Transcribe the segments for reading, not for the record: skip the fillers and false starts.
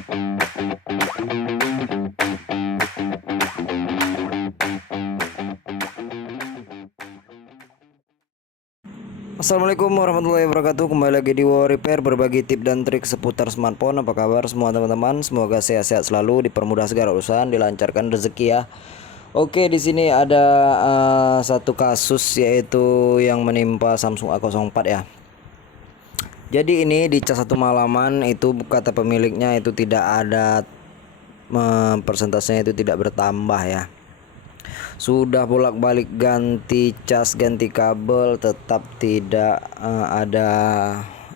Assalamualaikum warahmatullahi wabarakatuh. Kembali lagi di Wow Repair, berbagi tips dan trik seputar smartphone. Apa kabar semua teman-teman? Semoga sehat-sehat selalu, dipermudah segala urusan, dilancarkan rezeki ya. Oke, di sini ada satu kasus yaitu yang menimpa Samsung A04 ya. Jadi ini di cas satu malaman itu kata pemiliknya itu tidak ada persentasenya itu tidak bertambah ya. Sudah bolak-balik ganti cas, ganti kabel, tetap tidak ada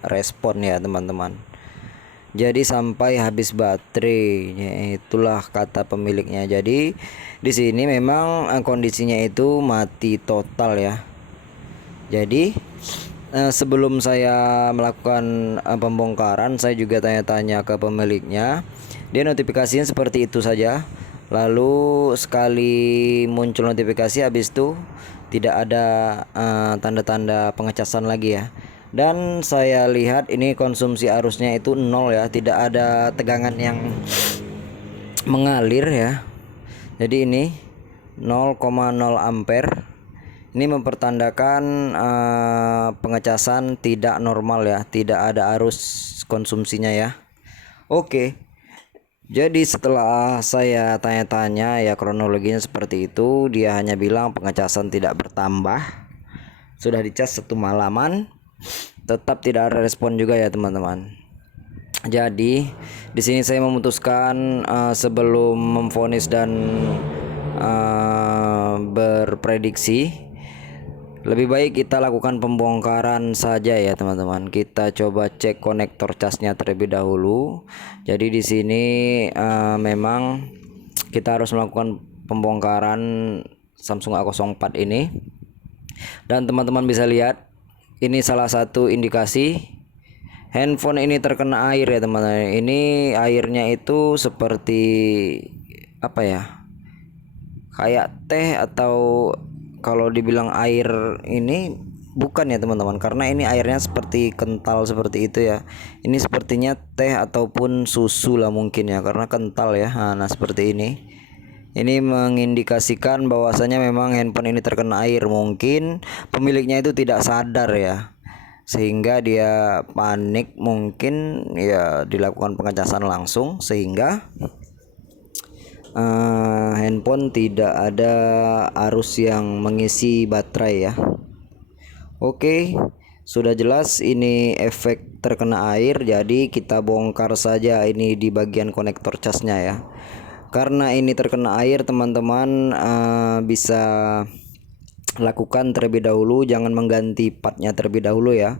respon ya teman-teman. Jadi sampai habis baterai, itulah kata pemiliknya. Jadi di sini memang kondisinya itu mati total ya. Jadi sebelum saya melakukan pembongkaran, saya juga tanya-tanya ke pemiliknya. Dia notifikasinya seperti itu saja. Lalu sekali muncul notifikasi, habis itu tidak ada tanda-tanda pengecasan lagi ya. Dan saya lihat ini konsumsi arusnya itu nol ya, tidak ada tegangan yang mengalir ya. Jadi ini 0,0 ampere. Ini mempertandakan pengecasan tidak normal ya, tidak ada arus konsumsinya ya. Oke. Jadi setelah saya tanya-tanya ya kronologinya seperti itu, dia hanya bilang pengecasan tidak bertambah. Sudah dicas satu malaman, tetap tidak ada respon juga ya teman-teman. Jadi di sini saya memutuskan sebelum memvonis dan berprediksi, lebih baik kita lakukan pembongkaran saja ya teman-teman. Kita coba cek konektor casnya terlebih dahulu. Jadi di sini memang kita harus melakukan pembongkaran Samsung A04 ini. Dan teman-teman bisa lihat, ini salah satu indikasi handphone ini terkena air ya teman-teman. Ini airnya itu seperti apa ya? Kayak teh, atau kalau dibilang air ini bukan ya teman-teman, karena ini airnya seperti kental seperti itu ya. Ini sepertinya teh ataupun susu lah mungkin ya, karena kental ya. Nah seperti ini mengindikasikan bahwasanya memang handphone ini terkena air. Mungkin pemiliknya itu tidak sadar ya, sehingga dia panik, mungkin ya dilakukan pengecasan langsung sehingga handphone tidak ada arus yang mengisi baterai ya. Oke, sudah jelas ini efek terkena air. Jadi kita bongkar saja ini di bagian konektor casnya ya. Karena ini terkena air teman-teman, bisa lakukan terlebih dahulu, jangan mengganti partnya terlebih dahulu ya.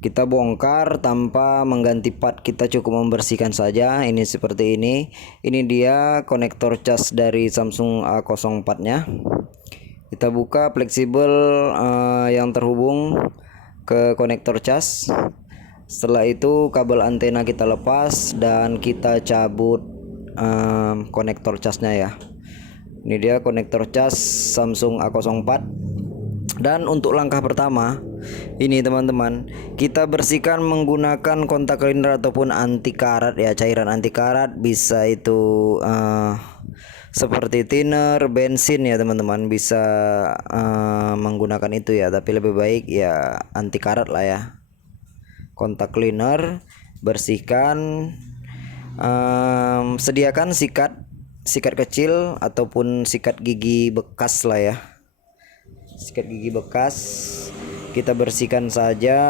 Kita bongkar tanpa mengganti part, kita cukup membersihkan saja. Ini seperti ini. Ini dia konektor cas dari Samsung A04 nya. Kita buka fleksibel yang terhubung ke konektor cas. Setelah itu kabel antena kita lepas dan kita cabut konektor casnya ya. Ini dia konektor cas Samsung A04. Dan untuk langkah pertama ini teman-teman, kita bersihkan menggunakan kontak cleaner ataupun anti karat ya. Cairan anti karat bisa itu seperti thinner, bensin ya teman-teman, bisa menggunakan itu ya. Tapi lebih baik ya anti karat lah ya. Kontak cleaner, bersihkan, sediakan sikat kecil ataupun sikat gigi bekas lah ya. Sikat gigi bekas kita bersihkan saja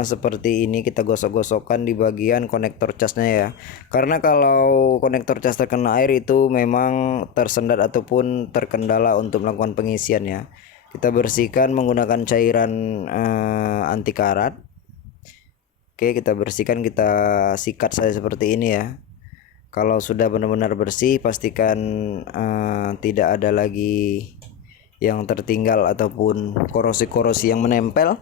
seperti ini. Kita gosok-gosokkan di bagian konektor casnya ya, karena kalau konektor cas terkena air itu memang tersendat ataupun terkendala untuk melakukan pengisian ya. Kita bersihkan menggunakan cairan anti karat. Oke, kita bersihkan, kita sikat saja seperti ini ya. Kalau sudah benar-benar bersih, pastikan tidak ada lagi yang tertinggal ataupun korosi-korosi yang menempel.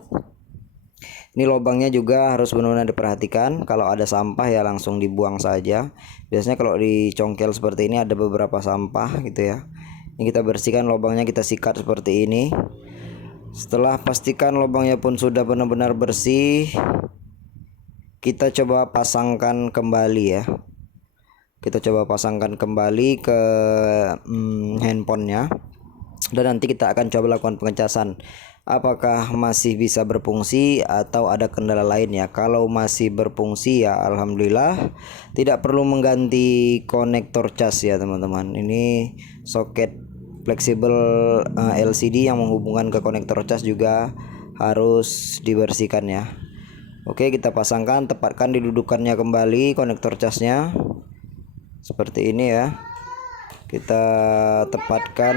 Ini lubangnya juga harus benar-benar diperhatikan. Kalau ada sampah ya langsung dibuang saja. Biasanya kalau dicongkel seperti ini ada beberapa sampah gitu ya. Ini kita bersihkan lubangnya, kita sikat seperti ini. Setelah pastikan lubangnya pun sudah benar-benar bersih, kita coba pasangkan kembali ya. Kita coba pasangkan kembali ke handphonenya, dan nanti kita akan coba lakukan pengecasan apakah masih bisa berfungsi atau ada kendala lain ya. Kalau masih berfungsi ya alhamdulillah, tidak perlu mengganti konektor cas ya teman-teman. Ini soket fleksibel LCD yang menghubungkan ke konektor cas juga harus dibersihkan ya. Oke, kita pasangkan, tepatkan didudukannya kembali konektor casnya seperti ini ya. Kita tepatkan.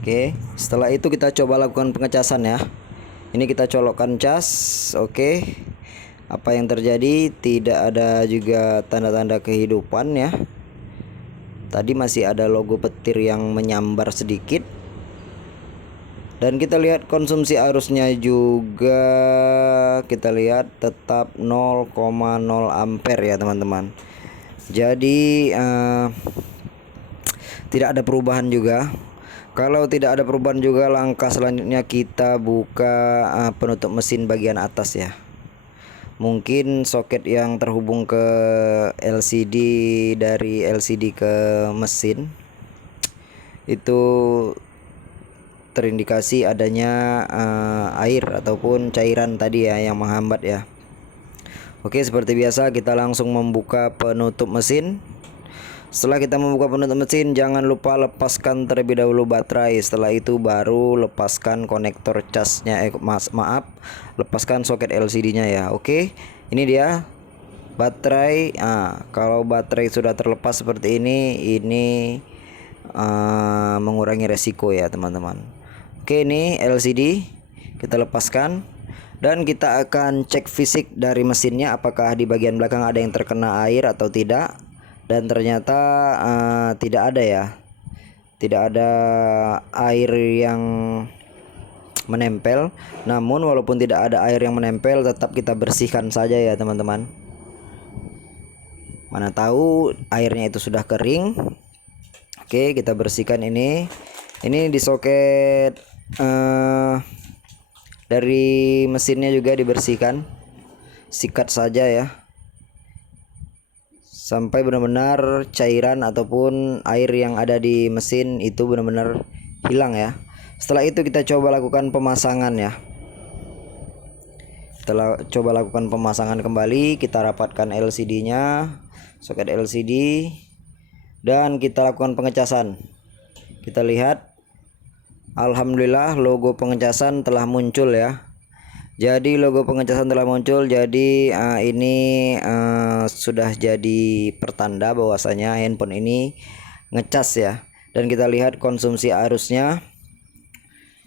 Oke, setelah itu kita coba lakukan pengecasan ya. Ini kita colokkan cas. Oke, apa yang terjadi? Tidak ada juga tanda-tanda kehidupan ya. Tadi masih ada logo petir yang menyambar sedikit. Dan kita lihat konsumsi arusnya juga, kita lihat tetap 0,0 ampere ya teman-teman. Jadi tidak ada perubahan juga. Kalau tidak ada perubahan juga, langkah selanjutnya kita buka penutup mesin bagian atas ya. Mungkin soket yang terhubung ke LCD, dari LCD ke mesin itu terindikasi adanya air ataupun cairan tadi ya yang menghambat ya. Oke, seperti biasa kita langsung membuka penutup mesin. Setelah kita membuka penutup mesin, jangan lupa lepaskan terlebih dahulu baterai. Setelah itu baru lepaskan konektor casnya, lepaskan soket LCD-nya ya. Oke, ini dia baterai. Kalau baterai sudah terlepas seperti ini mengurangi resiko ya teman-teman. Oke, ini LCD kita lepaskan dan kita akan cek fisik dari mesinnya apakah di bagian belakang ada yang terkena air atau tidak. Dan ternyata tidak ada ya, tidak ada air yang menempel. Namun walaupun tidak ada air yang menempel, tetap kita bersihkan saja ya teman-teman. Mana tahu airnya itu sudah kering. Oke, kita bersihkan ini di soket dari mesinnya juga dibersihkan, sikat saja ya sampai benar-benar cairan ataupun air yang ada di mesin itu benar-benar hilang ya. Setelah itu kita coba lakukan pemasangan ya. Setelah coba lakukan pemasangan kembali, kita rapatkan LCD-nya, soket LCD, dan kita lakukan pengecasan. Kita lihat alhamdulillah logo pengecasan telah muncul ya. Jadi logo pengecasan telah muncul. Jadi ini sudah jadi pertanda bahwasanya handphone ini ngecas ya. Dan kita lihat konsumsi arusnya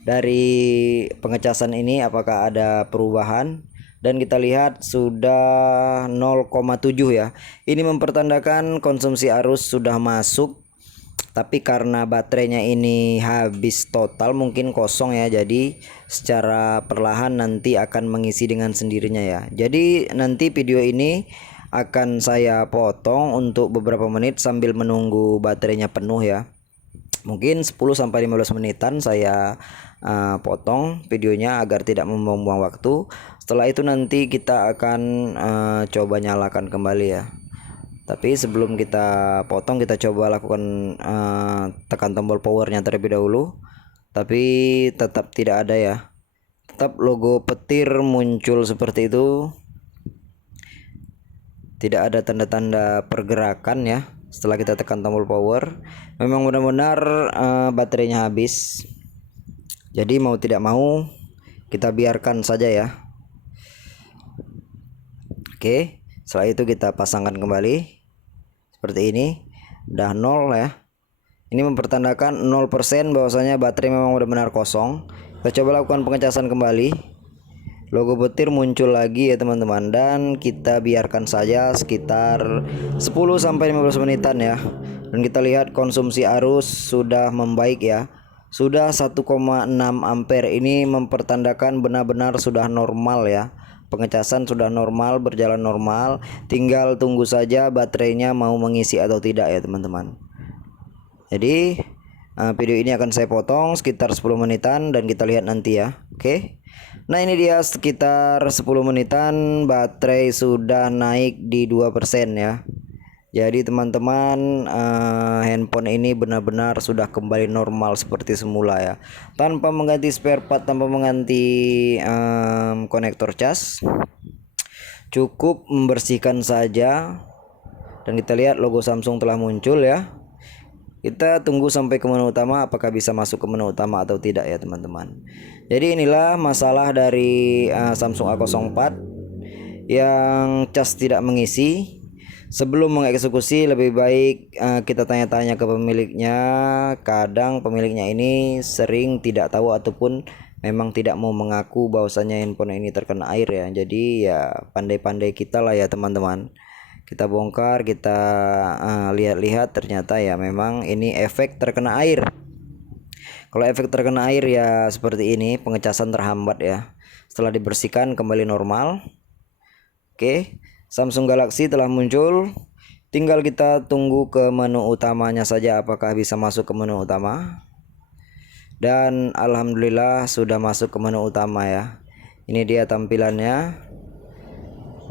dari pengecasan ini apakah ada perubahan. Dan kita lihat sudah 0,7 ya. Ini mempertandakan konsumsi arus sudah masuk. Tapi karena baterainya ini habis total, mungkin kosong ya, jadi secara perlahan nanti akan mengisi dengan sendirinya ya. Jadi nanti video ini akan saya potong untuk beberapa menit sambil menunggu baterainya penuh ya. Mungkin 10-15 menitan saya potong videonya agar tidak membuang waktu. Setelah itu nanti kita akan coba nyalakan kembali ya. Tapi sebelum kita potong, kita coba lakukan tekan tombol powernya terlebih dahulu. Tapi tetap tidak ada ya, tetap logo petir muncul seperti itu, tidak ada tanda-tanda pergerakan ya. Setelah kita tekan tombol power, memang benar-benar baterainya habis. Jadi mau tidak mau kita biarkan saja ya. Oke, setelah itu kita pasangkan kembali seperti ini. Udah 0 ya. Ini mempertandakan 0% bahwasanya baterai memang benar-benar kosong. Kita coba lakukan pengecasan kembali. Logo petir muncul lagi ya teman-teman, dan kita biarkan saja sekitar 10-15 menitan ya. Dan kita lihat konsumsi arus sudah membaik ya. Sudah 1,6 ampere. Ini mempertandakan benar-benar sudah normal ya. Pengecasan sudah normal, berjalan normal. Tinggal tunggu saja baterainya mau mengisi atau tidak ya teman-teman. Jadi video ini akan saya potong sekitar 10 menitan dan kita lihat nanti ya. Oke. Nah, ini dia sekitar 10 menitan baterai sudah naik di 2% ya. Jadi teman-teman, handphone ini benar-benar sudah kembali normal seperti semula ya, tanpa mengganti spare part, tanpa mengganti konektor cas. Cukup membersihkan saja dan kita lihat logo Samsung telah muncul ya. Kita tunggu sampai ke menu utama, apakah bisa masuk ke menu utama atau tidak ya teman-teman. Jadi inilah masalah dari Samsung A04 yang cas tidak mengisi. Sebelum mengeksekusi lebih baik kita tanya-tanya ke pemiliknya. Kadang pemiliknya ini sering tidak tahu ataupun memang tidak mau mengaku bahwasanya handphone ini terkena air ya. Jadi ya pandai-pandai kita lah ya teman-teman. Kita bongkar, kita lihat-lihat, ternyata ya memang ini efek terkena air. Kalau efek terkena air ya seperti ini, pengecasan terhambat ya. Setelah dibersihkan kembali normal. Oke, Samsung Galaxy telah muncul. Tinggal kita tunggu ke menu utamanya saja, apakah bisa masuk ke menu utama. Dan alhamdulillah sudah masuk ke menu utama ya. Ini dia tampilannya.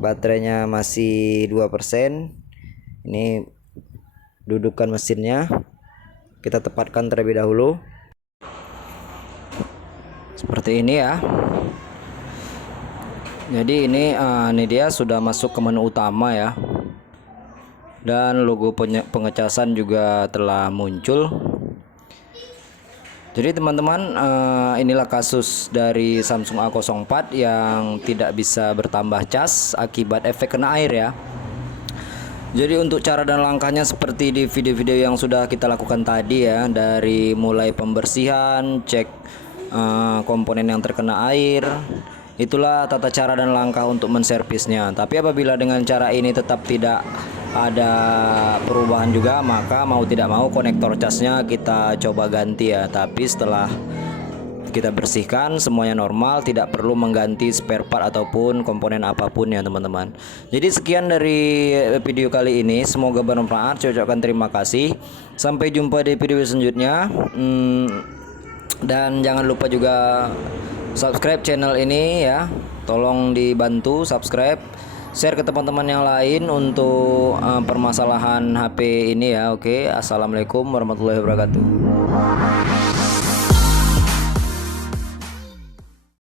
Baterainya masih 2%. Ini dudukan mesinnya. Kita tepatkan terlebih dahulu. Seperti ini ya. Jadi ini dia sudah masuk ke menu utama ya. Dan logo pengecasan juga telah muncul. Jadi teman-teman, inilah kasus dari Samsung A04 yang tidak bisa bertambah cas akibat efek kena air ya. Jadi untuk cara dan langkahnya seperti di video-video yang sudah kita lakukan tadi ya, dari mulai pembersihan, cek komponen yang terkena air. Itulah tata cara dan langkah untuk menservisnya. Tapi apabila dengan cara ini tetap tidak ada perubahan juga, maka mau tidak mau konektor casnya kita coba ganti ya. Tapi setelah kita bersihkan semuanya normal, tidak perlu mengganti spare part ataupun komponen apapun ya teman-teman. Jadi sekian dari video kali ini, semoga bermanfaat. Saya ucapkan terima kasih, sampai jumpa di video selanjutnya. Dan jangan lupa juga subscribe channel ini ya, tolong dibantu subscribe, share ke teman-teman yang lain untuk permasalahan HP ini ya. Oke, assalamualaikum warahmatullahi wabarakatuh.